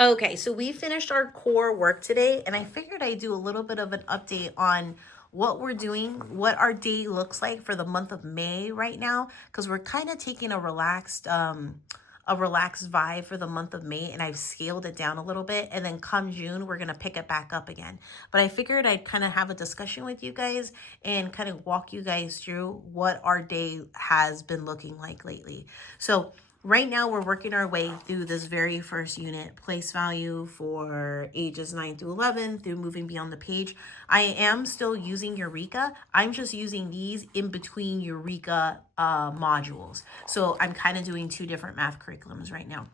Okay, so we finished our core work today, and I figured I'd do a little bit of an update on what we're doing, what our day looks like for the month of May right now, because we're kind of taking a relaxed vibe for the month of May, and I've scaled it down a little bit, and then come June, we're gonna pick it back up again. But I figured I'd kind of have a discussion with you guys and kind of walk you guys through what our day has been looking like lately. So right now, we're working our way through this very first unit, place value for ages 9 through 11, through moving beyond the page. I am still using Eureka. I'm just using these in between Eureka modules. So I'm kind of doing two different math curriculums right now.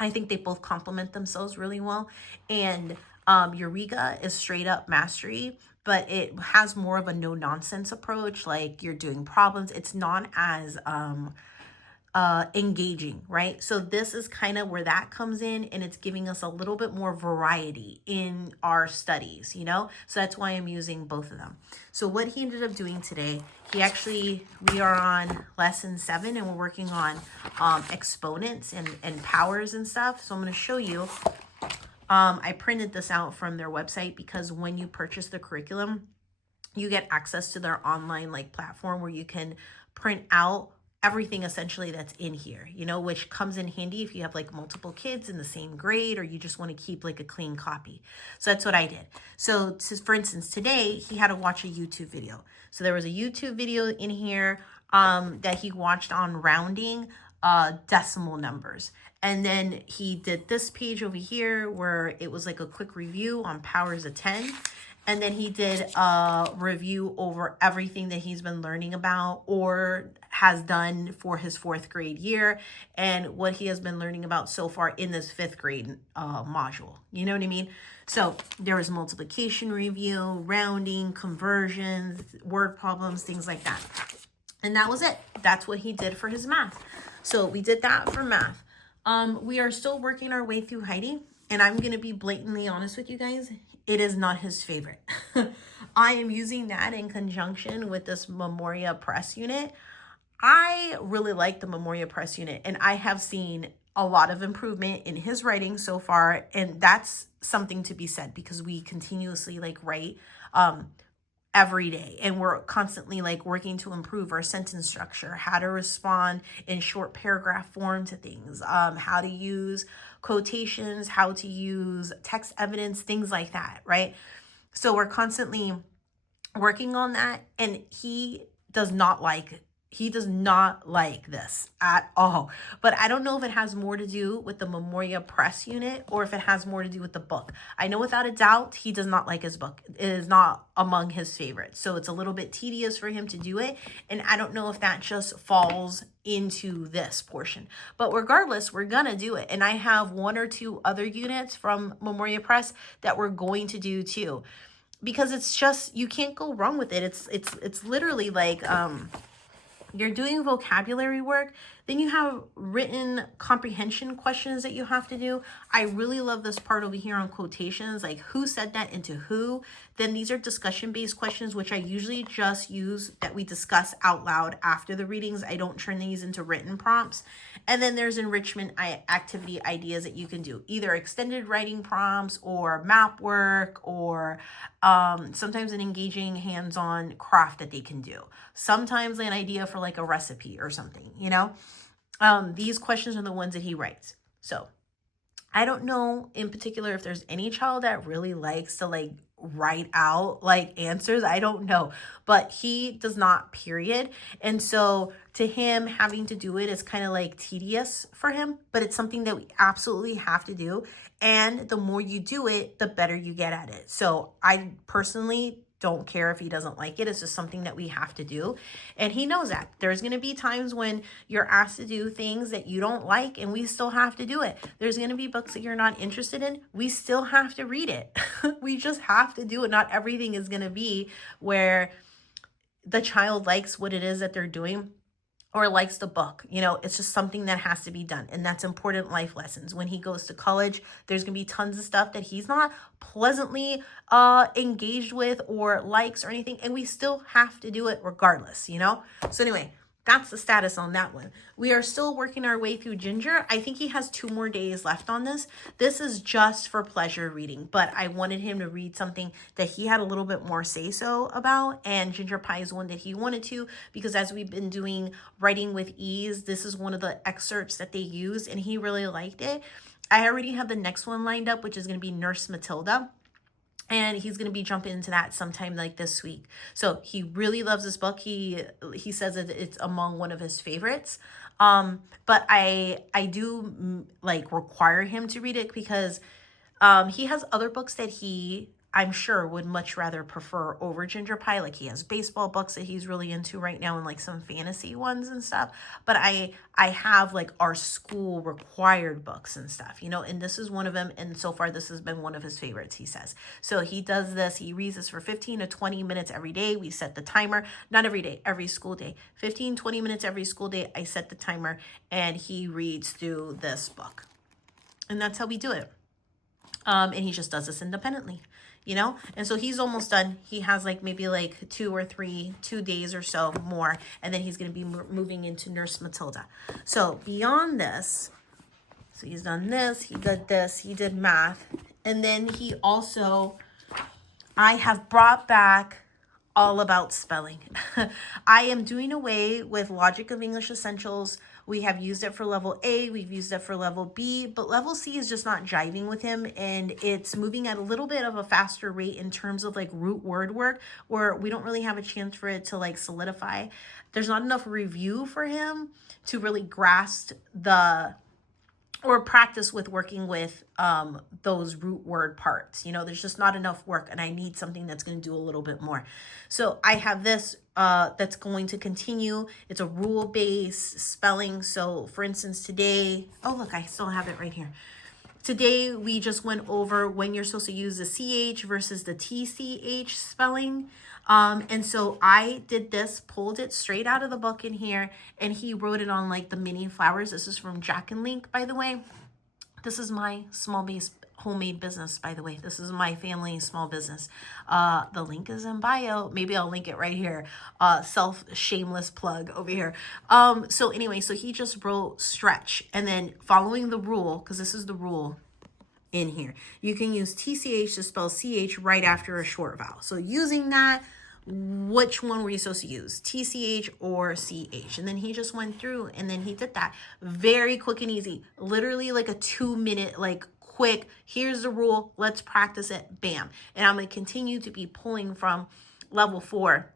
I think they both complement themselves really well. And Eureka is straight up mastery, but it has more of a no nonsense approach. Like you're doing problems. It's not as engaging, right? So this is kind of where that comes in, and it's giving us a little bit more variety in our studies, you know? So that's why I'm using both of them. So what he ended up doing today, we are on lesson 7, and we're working on exponents and powers and stuff. So I'm going to show you. I printed this out from their website because when you purchase the curriculum, you get access to their online platform where you can print out everything essentially that's in here, you know, which comes in handy if you have multiple kids in the same grade, or you just want to keep a clean copy. So that's what I did. So for instance, today he had to watch a YouTube video. So there was a YouTube video in here that he watched on rounding decimal numbers. And then he did this page over here where it was a quick review on powers of 10. And then he did a review over everything that he's been learning about or has done for his 4th grade year and what he has been learning about so far in this 5th grade module. You know what I mean? So there was multiplication review, rounding, conversions, word problems, things like that. And that was it. That's what he did for his math. So we did that for math. We are still working our way through Heidi. And I'm going to be blatantly honest with you guys. It is not his favorite. I am using that in conjunction with this Memoria Press unit. I really like the Memoria Press unit, and I have seen a lot of improvement in his writing so far. And that's something to be said because we continuously write every day, and we're constantly working to improve our sentence structure, how to respond in short paragraph form to things, how to use quotations, how to use text evidence, things like that, right? So we're constantly working on that, and he does not like this at all. But I don't know if it has more to do with the Memoria Press unit or if it has more to do with the book. I know without a doubt he does not like his book. It is not among his favorites. So it's a little bit tedious for him to do it. And I don't know if that just falls into this portion. But regardless, we're gonna do it. And I have 1 or 2 other units from Memoria Press that we're going to do too. Because it's just, you can't go wrong with it. It's literally you're doing vocabulary work, then you have written comprehension questions that you have to do. I really love this part over here on quotations, who said that into who. Then these are discussion-based questions, which I usually just use that we discuss out loud after the readings. I don't turn these into written prompts. And then there's enrichment activity ideas that you can do, either extended writing prompts or map work or sometimes an engaging hands-on craft that they can do. Sometimes an idea for a recipe or something, you know? These questions are the ones that he writes. So I don't know in particular if there's any child that really likes to write out answers. I don't know, but he does not, period. And so to him, having to do it is kind of tedious for him, but it's something that we absolutely have to do. And the more you do it, the better you get at it. So I personally don't care if he doesn't like it. It's just something that we have to do. And he knows that. There's going to be times when you're asked to do things that you don't like, and we still have to do it. There's going to be books that you're not interested in. We still have to read it. We just have to do it. Not everything is going to be where the child likes what it is that they're doing or likes the book. You know, it's just something that has to be done. And that's important life lessons. When he goes to college, there's going to be tons of stuff that he's not pleasantly engaged with or likes or anything. And we still have to do it regardless, you know? So anyway, that's the status on that one. We are still working our way through Ginger. I think he has 2 more days left on this. This is just for pleasure reading, but I wanted him to read something that he had a little bit more say-so about, and Ginger Pie is one that he wanted to, because as we've been doing Writing with Ease, this is one of the excerpts that they used, and he really liked it. I already have the next one lined up, which is going to be Nurse Matilda. And he's going to be jumping into that sometime like this week. So he really loves this book. He says that it's among one of his favorites. But I do like require him to read it because he has other books that I'm sure would much rather prefer over Ginger Pie. Like he has baseball books that he's really into right now and like some fantasy ones and stuff. But I have like our school required books and stuff, you know, and this is one of them. And so far, this has been one of his favorites, he says. So he does this. He reads this for 15 to 20 minutes every day. We set the timer, not every day, every school day, 15, 20 minutes every school day. I set the timer and he reads through this book. And that's how we do it. And he just does this independently, you know? And so he's almost done. He has like maybe like 2 days or so more. And then he's going to be moving into Nurse Matilda. So beyond this, so he's done this, he did this, he did math. And then he also, I have brought back All About Spelling. I am doing away with Logic of English Essentials. We have used it for level A, we've used it for level B, but level C is just not jiving with him, and it's moving at a little bit of a faster rate in terms of like root word work, where we don't really have a chance for it to like solidify. There's not enough review for him to really grasp or practice with working with those root word parts. You know, there's just not enough work, and I need something that's going to do a little bit more. So I have this that's going to continue. It's a rule-based spelling. So for instance, today, oh look, I still have it right here. Today, we just went over when you're supposed to use the CH versus the TCH spelling. And so I did this, pulled it straight out of the book in here, and he wrote it on like the mini flowers. This is from Jack and Link, by the way. This is my small base homemade business, by the way. This is my family small business. The link is in bio. Maybe I'll link it right here. Shameless plug over here. So anyway, so he just wrote stretch, and then following the rule, because this is the rule in here, you can use TCH to spell CH right after a short vowel. So using that, which one were you supposed to use, TCH or CH? And then he just went through and then he did that very quick and easy, literally like a 2-minute, like quick, here's the rule, let's practice it, bam. And I'm going to continue to be pulling from level 4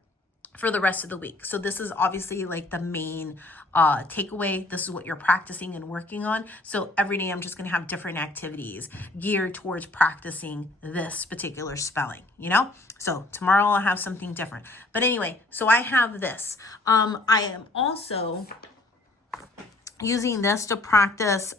for the rest of the week. So this is obviously like the main takeaway. This is what you're practicing and working on. So every day I'm just going to have different activities geared towards practicing this particular spelling, you know? So tomorrow I'll have something different. But anyway, so I have this. I am also using this to practice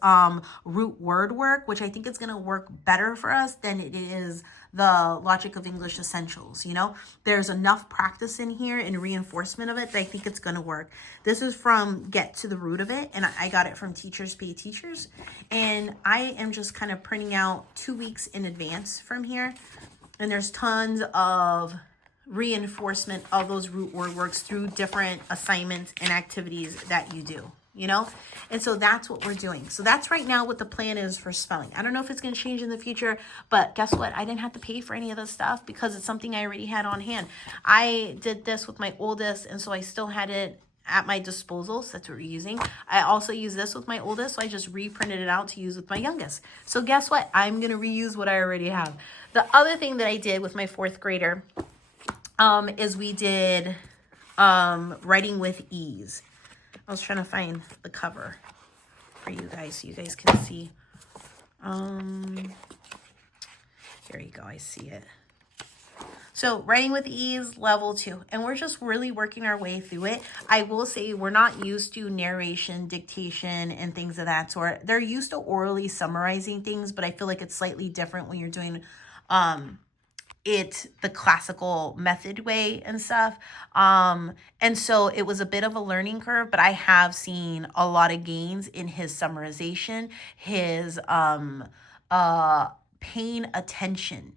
root word work, which I think is going to work better for us than it is the Logic of English Essentials. You know, there's enough practice in here and reinforcement of it that I think it's going to work. This is from Get to the Root of It, and I got it from Teachers Pay Teachers. And I am just kind of printing out 2 weeks in advance from here. And there's tons of reinforcement of those root word works through different assignments and activities that you do, you know? And so that's what we're doing. So that's right now what the plan is for spelling. I don't know if it's going to change in the future, but guess what? I didn't have to pay for any of this stuff because it's something I already had on hand. I did this with my oldest, and so I still had it at my disposal. So that's what we're using. I also use this with my oldest, so I just reprinted it out to use with my youngest. So guess what? I'm going to reuse what I already have. The other thing that I did with my 4th grader is we did Writing with Ease. I was trying to find the cover for you guys so you guys can see. Here you go. I see it. So Writing with Ease, level 2. And we're just really working our way through it. I will say we're not used to narration, dictation, and things of that sort. They're used to orally summarizing things, but I feel like it's slightly different when you're doing it the classical method way and stuff. And so it was a bit of a learning curve, but I have seen a lot of gains in his summarization, his paying attention.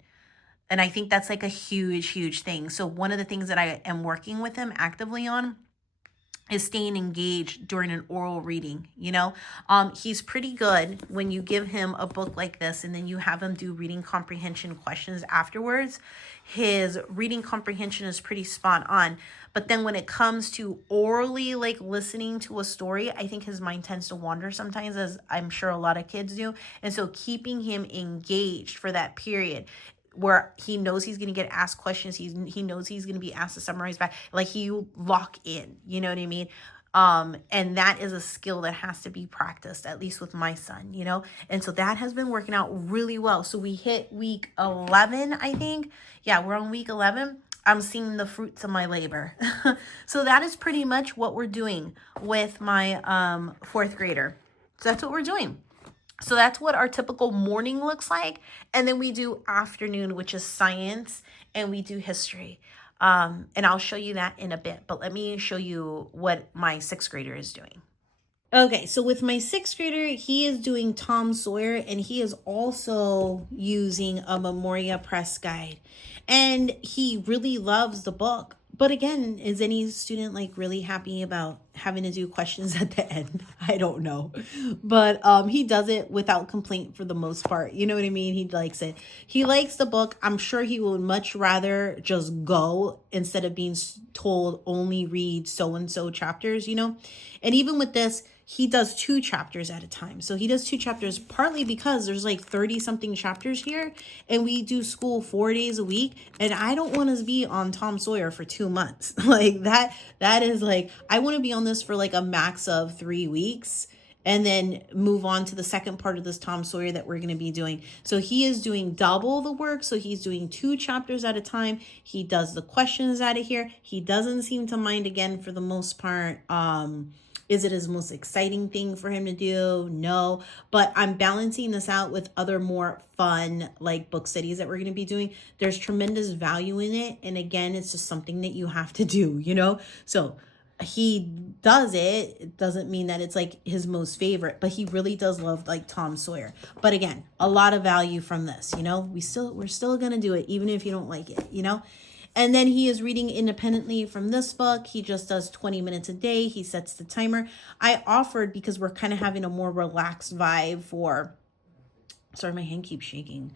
And I think that's like a huge, huge thing. So one of the things that I am working with him actively on is staying engaged during an oral reading. He's pretty good when you give him a book like this and then you have him do reading comprehension questions afterwards. His reading comprehension is pretty spot on. But then when it comes to orally, like listening to a story, I think his mind tends to wander sometimes, as I'm sure a lot of kids do. And so keeping him engaged for that period where he knows he's going to get asked questions, he knows he's going to be asked to summarize back, like he lock in, you know what I mean? And that is a skill that has to be practiced, at least with my son, and so that has been working out really well. So we hit week 11, I think. Yeah, we're on week 11. I'm seeing the fruits of my labor. So that is pretty much what we're doing with my fourth grader. So that's what we're doing. So that's what our typical morning looks like. And then we do afternoon, which is science, and we do history. And I'll show you that in a bit. But let me show you what my sixth grader is doing. Okay, so with my sixth grader, he is doing Tom Sawyer, and he is also using a Memoria Press guide. And he really loves the book. But again, is any student like really happy about having to do questions at the end? I don't know. But he does it without complaint for the most part. You know what I mean? He likes it. He likes the book. I'm sure he would much rather just go instead of being told only read so-and-so chapters, And even with this, he does 2 chapters at a time. So he does 2 chapters partly because there's like 30 something chapters here and we do school 4 days a week. And I don't want to be on Tom Sawyer for 2 months. Like that is like, I want to be on this for like a max of 3 weeks and then move on to the second part of this Tom Sawyer that we're going to be doing. So he is doing double the work. So he's doing 2 chapters at a time. He does the questions out of here. He doesn't seem to mind again for the most part. Is it his most exciting thing for him to do? No, but I'm balancing this out with other more fun like book studies that we're going to be doing. There's tremendous value in it. And again, it's just something that you have to do, So he does it. It doesn't mean that it's like his most favorite, but he really does love like Tom Sawyer. But again, a lot of value from this, we're still going to do it, even if you don't like it, And then he is reading independently from this book. He just does 20 minutes a day. He sets the timer. I offered, because we're kind of having a more relaxed vibe sorry, my hand keeps shaking.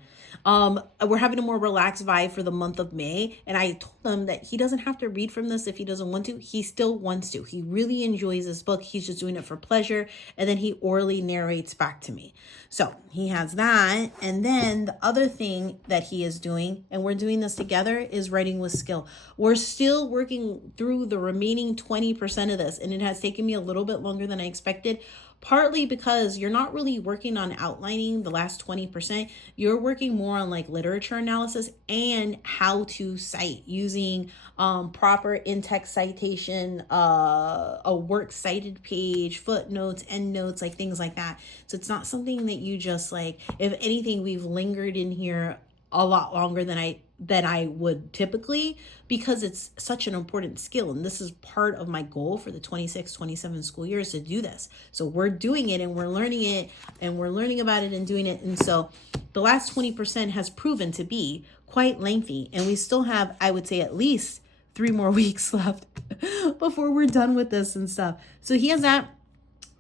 We're having a more relaxed vibe for the month of May. And I told him that he doesn't have to read from this if he doesn't want to. He still wants to. He really enjoys this book. He's just doing it for pleasure. And then he orally narrates back to me. So he has that. And then the other thing that he is doing, and we're doing this together, is writing with skill. We're still working through the remaining 20% of this. And it has taken me a little bit longer than I expected. Partly because you're not really working on outlining the last 20%. You're working more on like literature analysis and how to cite using proper in-text citation, a works cited page, footnotes, endnotes, like things like that. So it's not something that you just like, if anything, we've lingered in here a lot longer than I would typically, because it's such an important skill. And this is part of my goal for the 26-27 school years to do this. So we're doing it and we're learning it and we're learning about it and doing it. And so the last 20% has proven to be quite lengthy. And we still have, I would say, at least 3 more weeks left before we're done with this and stuff. So he has that.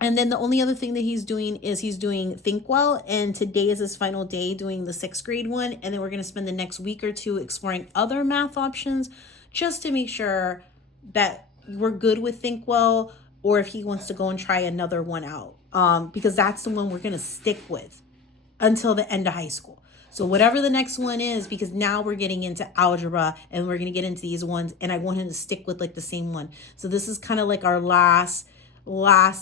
And then the only other thing that he's doing is he's doing Think Well. And today is his final day doing the 6th grade one. And then we're going to spend the next week or 2 exploring other math options just to make sure that we're good with Think Well, or if he wants to go and try another one out. Because that's the one we're going to stick with until the end of high school. So whatever the next one is, because now we're getting into algebra and we're going to get into these ones. And I want him to stick with like the same one. So this is kind of like our last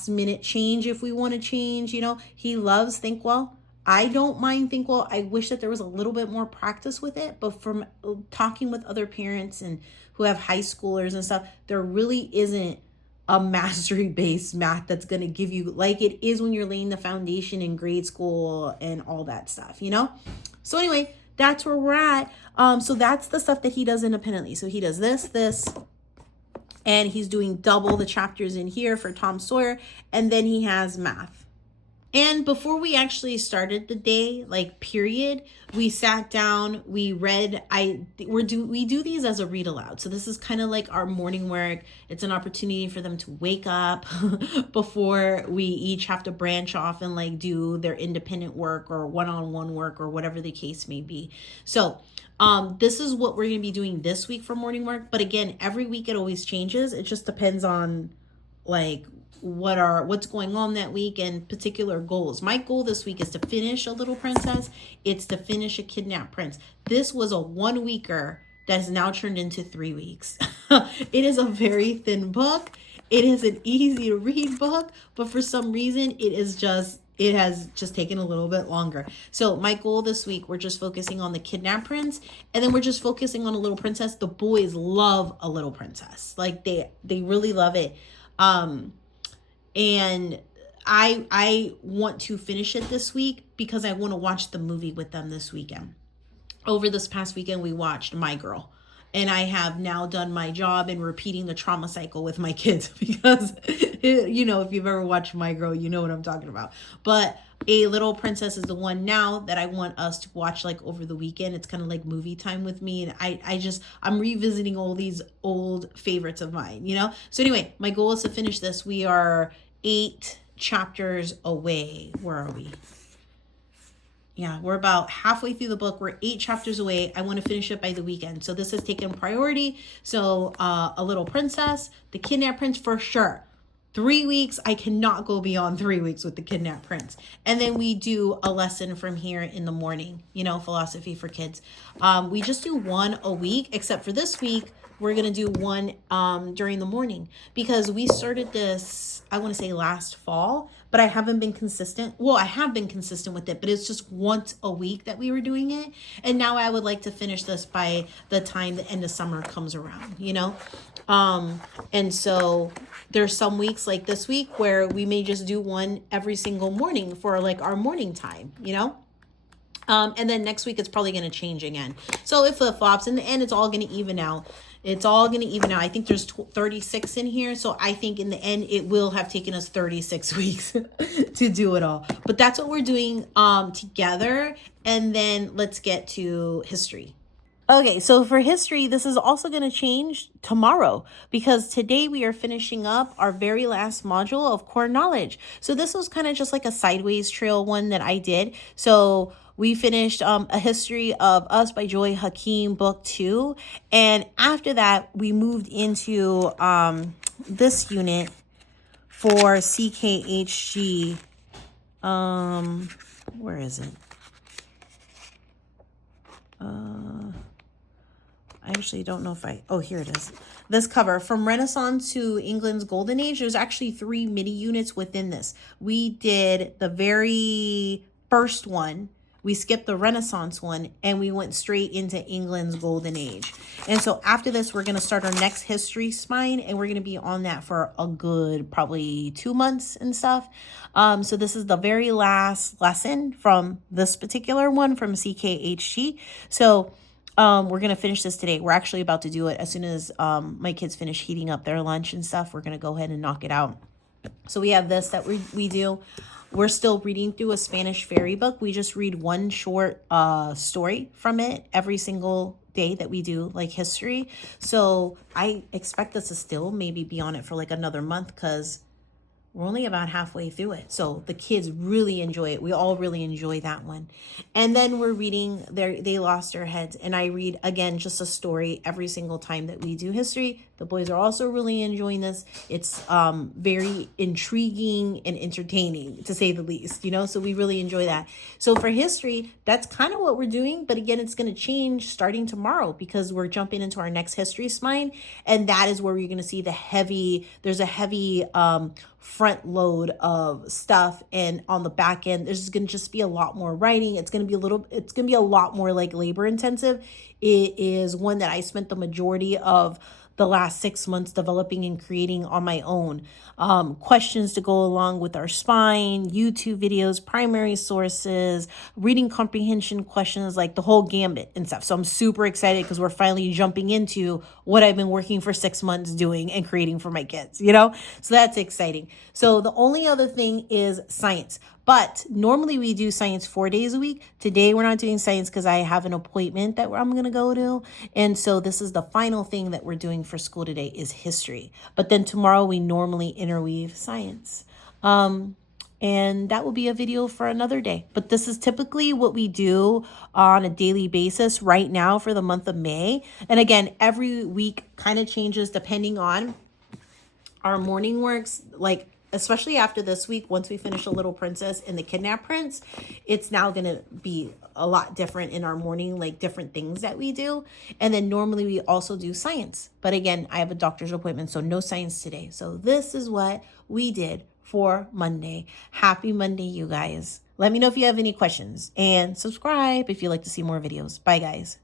minute change if we want to change. He loves Think Well. I don't mind Think Well. I wish that there was a little bit more practice with it, but from talking with other parents and who have high schoolers and stuff, there really isn't a mastery based math that's going to give you like it is when you're laying the foundation in grade school and all that stuff, So anyway, that's where we're at. So that's the stuff that he does independently. So he does this, and he's doing double the chapters in here for Tom Sawyer. And then he has math. And before we actually started the day, like period, we sat down, we read. We do these as a read aloud. So this is kind of like our morning work. It's an opportunity for them to wake up before we each have to branch off and like do their independent work or one-on-one work or whatever the case may be. So this is what we're going to be doing this week for morning work. But again, every week it always changes. It just depends on like what's going on that week and particular goals. My goal this week is to finish A Little Princess. It's to finish A Kidnapped Prince. This was a 1 weeker that has now turned into 3 weeks. It is a very thin book. It is an easy to read book, but for some reason it has just taken a little bit longer. So my goal this week, we're just focusing on the Kidnapped Prince, and then we're just focusing on A Little Princess. The boys love A Little Princess. Like they really love it. And I want to finish it this week because I want to watch the movie with them this weekend. Over this past weekend, we watched My Girl. And I have now done my job in repeating the trauma cycle with my kids because, you know, if you've ever watched My Girl, you know what I'm talking about. But A Little Princess is the one now that I want us to watch like over the weekend. It's kind of like movie time with me. And I'm revisiting all these old favorites of mine, you know? So anyway, my goal is to finish this. We are 8 chapters away. Where are we? Yeah, we're about halfway through the book. We're 8 chapters away. I want to finish it by the weekend. So this has taken priority. So A Little Princess, The Kidnapped Prince for sure. 3 weeks. I cannot go beyond 3 weeks with The Kidnapped Prince. And then we do a lesson from here in the morning, you know, philosophy for kids. We just do 1 a week, except for this week. We're going to do 1 during the morning because we started this, I want to say last fall, but I haven't been consistent. Well, I have been consistent with it, but it's just once a week that we were doing it. And now I would like to finish this by the time the end of summer comes around, you know? And so there's some weeks like this week where we may just do 1 every single morning for like our morning time, you know? And then next week it's probably going to change again. So it flip-flops. In the end, it's all going to even out. It's all going to even out. I think there's 36 in here. So I think in the end, it will have taken us 36 weeks to do it all. But that's what we're doing together. And then let's get to history. Okay, so for history, this is also going to change tomorrow because today we are finishing up our very last module of core knowledge. So this was kind of just like a sideways trail one that I did. So we finished A History of Us by Joy Hakeem, book 2. And after that, we moved into this unit for CKHG. Where is it? I actually don't know if here it is. This cover, From Renaissance to England's Golden Age, there's actually 3 mini units within this. We did the very first one. We skipped the Renaissance one and we went straight into England's Golden Age. And so after this, we're going to start our next history spine and we're going to be on that for a good probably 2 months and stuff. So this is the very last lesson from this particular one from CKHG. So we're going to finish this today. We're actually about to do it as soon as my kids finish heating up their lunch and stuff. We're going to go ahead and knock it out. So we have this that we do. We're still reading through a Spanish fairy book. We just read 1 short story from it every single day that we do like history. So I expect us to still maybe be on it for like another month because we're only about halfway through it. So the kids really enjoy it. We all really enjoy that one. And then we're reading They Lost Their Heads. And I read, again, just a story every single time that we do history. The boys are also really enjoying this. It's very intriguing and entertaining, to say the least, you know, so we really enjoy that. So for history, that's kind of what we're doing. But again, it's going to change starting tomorrow because we're jumping into our next history spine. And that is where you're going to see there's a heavy front load of stuff. And on the back end, there's going to just be a lot more writing. It's going to be a lot more like labor intensive. It is one that I spent the majority of the last 6 months developing and creating on my own. Questions to go along with our spine, YouTube videos, primary sources, reading comprehension questions, like the whole gambit and stuff. So I'm super excited because we're finally jumping into what I've been working for 6 months doing and creating for my kids, you know? So that's exciting. So the only other thing is science. But normally we do science 4 days a week. Today we're not doing science because I have an appointment that I'm going to go to. And so this is the final thing that we're doing for school today is history. But then tomorrow we normally interweave science. And that will be a video for another day. But this is typically what we do on a daily basis right now for the month of May. And again, every week kind of changes depending on our morning works. Like, especially after this week, once we finish The Little Princess and The Kidnapped Prince, it's now going to be a lot different in our morning, like different things that we do. And then normally we also do science. But again, I have a doctor's appointment, so no science today. So this is what we did for Monday. Happy Monday, you guys. Let me know if you have any questions and subscribe if you'd like to see more videos. Bye, guys.